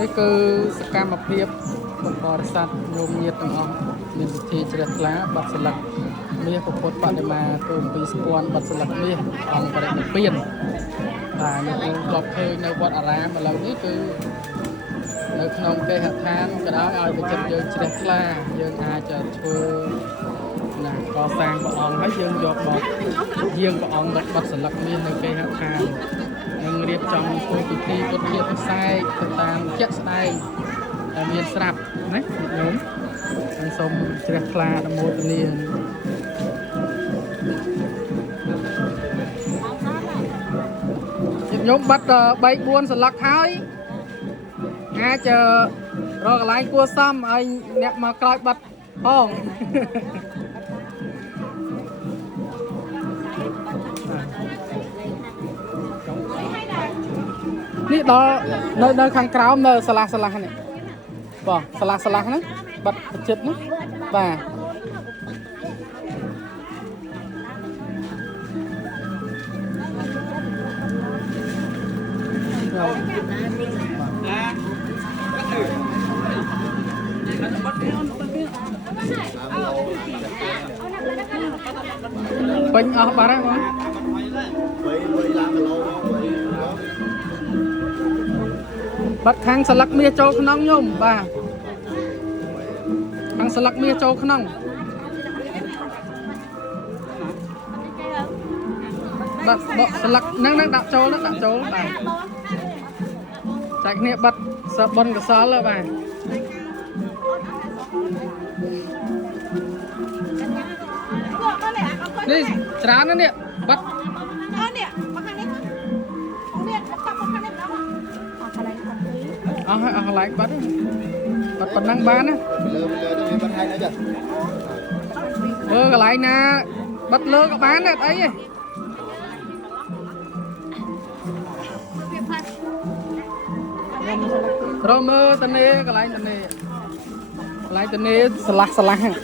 đây cứ cam mập điệp một bò sắt nhôm nhiệt từng ông mình thì chỉ đặt lá bật sờ lật mía của cột bạn để mà từពីស្ពាន់បិទស្លឹកមាសអង្គបរិនិព្វានបាទខ្ញុំធ្លាប់ឃើញនៅវត្តអារាមឥឡូវនេះគឺនៅក្នុងគេហដ្ឋានក៏ដោយឲ្យប្រចិត្តយើងជ្រះថ្លាយើងអាចធ្វើណាកសាងព្រះអង្គហើយយើងយកបទយាងព្រះអង្គបិទស្លឹកមាសនៅគេហដ្ឋាននឹងរៀបចំធ្វើពិធីពុទ្ធជាផ្សេងទៅតាមជាក់ស្ដែងតែមានស្រាប់ណាញោមហើយសូមជ្រះថ្លានមោទនាខ្ញុំបាត់3 4សន្លឹកហើយអាចរកកន្លែងគួសមឲ្យអ្នកមកក្រោយបាត់ផងនេះដល់នៅខាងក្រោមនៅសាលានេះបងសាលាហ្នឹងបាត់ប្រជិតហ្នឹងបាទពេញអស់បាត់ហើយបងបាត់ខាងស្លឹកមាសចូលក្នុងញោមបាទខាងស្លឹកមាសចូលក្នុងបាត់ស្លឹកហ្នឹងដាក់ចូលបាទតែគ្នាបាត់សបុនកសលបាទនេះច្រើនណាស់នេះបាត់នេះមកខាងនេះនេះតាមមកខាងនេះដល់អស់កន្លែងបាត់ប៉ុណ្ណឹងបានណាលើទៅវាបាត់ហើយណាចាកន្លែងណាបាត់លើក៏បានដែរអីទេរងមើលតនេកន្លែងតនេស្លាស់ហ្នឹង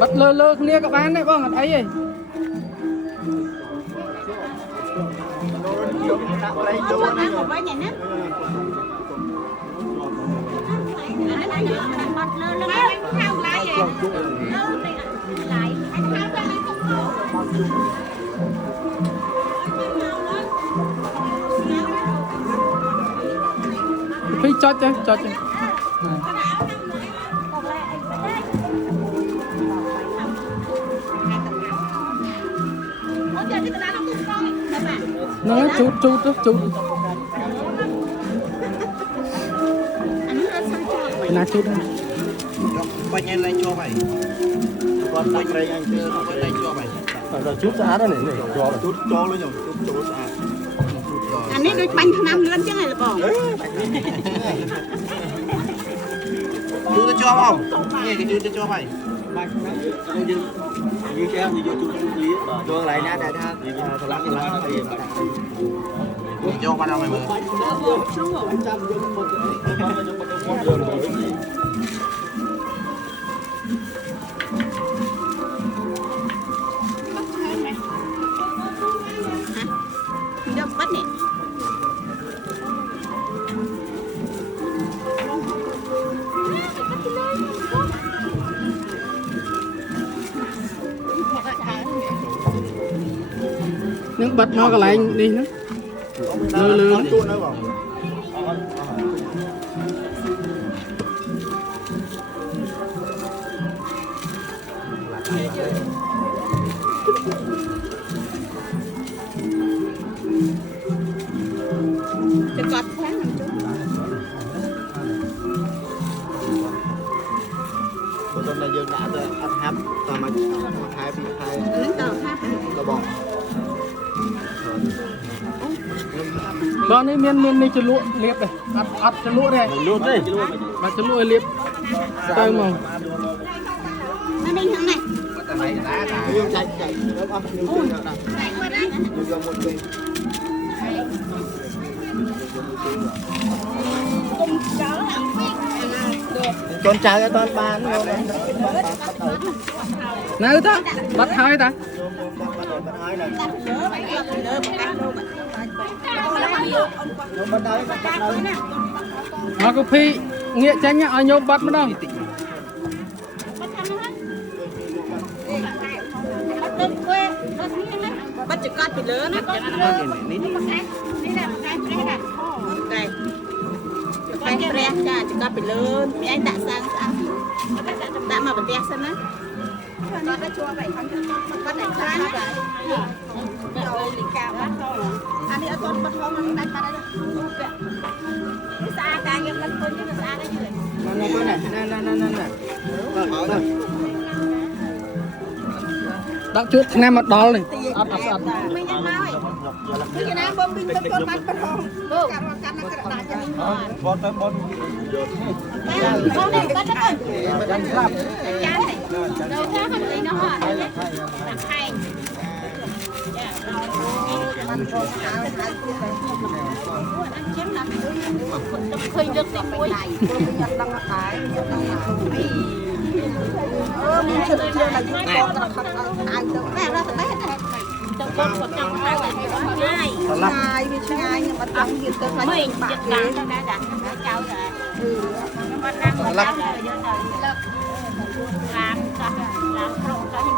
បាត់លើគ្នាក៏បានដែរបងអត់អីទេពីចុចណាជូតណាជូតបាញ់ឯងឡើងជាប់ហើយគាត់បាញ់ប្រេងអញជឿគាត់ឡើងជាប់ហើយដល់ជូតស្អាតហ្នឹងនេះជាប់ជូតចូលเลยខ្ញុំជូតចូលស្អាតអានេះដូចបាញ់ថ្នាំលឿនចឹងហ៎បងជូតទៅជាប់អងនេះគេជូតទៅជាប់ហើយបាញ់ថ្នាំយើងចេះយើងជូតវាចូលកន្លែងណាដែលថាឆ្លាក់អីយកមកដល់មើលចាំយកមកយកបាត់នេះនឹងបាត់មកកន្លែងនេះណាលើទួនៅបងจะกอดแค่นั้นจุ๊บ Tôi đây dương อัดฮับตอนมาขายปีขายกระบอก đó này miên này cho lụa liệp này ắt cho lụa đây lúa đấy mà cho lụa liệp tay mà nó đi thằng này nhưng chạy nó ăn nhiều tiền rồi nhiều một tiền con trai cái con bán luôn nào ta bắt hai ta mà có phi nghĩa tránh nhá nhôm bắt mới đâu bắt chữ con thì lớn á cái pre cha chữ con thì lớn mấy anh đã sang đã mà bật đèn sân á con đã chua vậy con đánh sáng rồi rồi lì cà bắt thôi anh đi ở con bắt thôi mình đánh bắt đây cái xa càng như con như là xa đấy chứ nè đặng chút thằng em mà đó này ắt mình đang nói cái nào bơm pin bơm con bắt bắt không bơm cắn nó cái đạn cho mình bón con này bắt nó chẳng làm đâu khác không lấy nó hỏi hay khơi được thì muối mình chưa chưa là những con nó thật ai đâu mẹ ra thì hết này trong con còn trong hai ngày vì hai nhưng mà trong hiện tượng là mình bạn đã đặt cháu rồi nó đang làm cho làm không cho